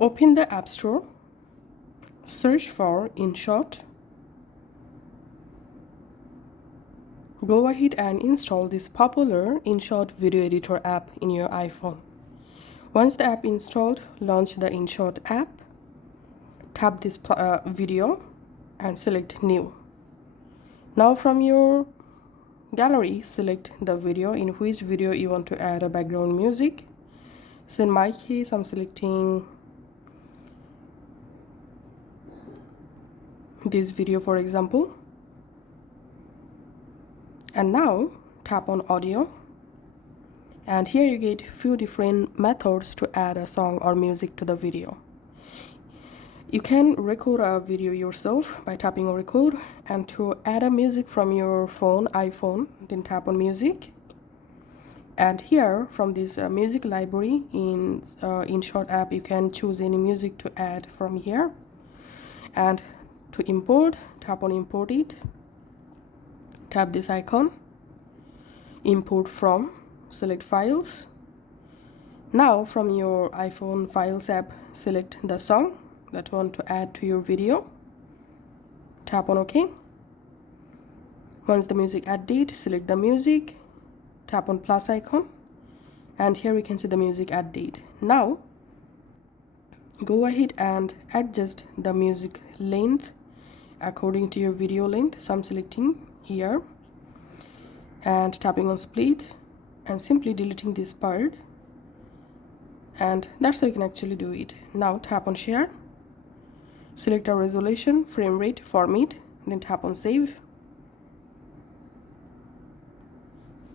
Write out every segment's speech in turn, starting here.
Open the App Store, search for InShot. Go ahead and install this popular InShot video editor app in your iPhone. Once the app installed, launch the InShot app, tap this video and select New. Now from your gallery, select the video, in which video you want to add a background music. So in my case, I'm selecting this video, for example. And now tap on audio, and here you get few different methods to add a song or music to the video. You can record a video yourself by tapping on record, and to add a music from your phone, iPhone, then tap on music. And here from this music library in InShot app, you can choose any music to add from here. And to import, tap on import it, tap this icon, import from, select files. Now from your iPhone Files app, select the song that you want to add to your video, tap on OK. Once the music added, select the music, tap on plus icon, and here we can see the music added. Now go ahead and adjust the music length according to your video length. So I'm selecting here and tapping on split and simply deleting this part, and that's how you can actually do it. Now tap on share, select a resolution, frame rate, format, then tap on save,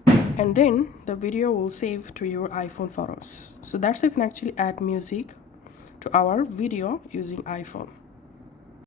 and then the video will save to your iPhone photos. So that's how you can actually add music to our video using iPhone.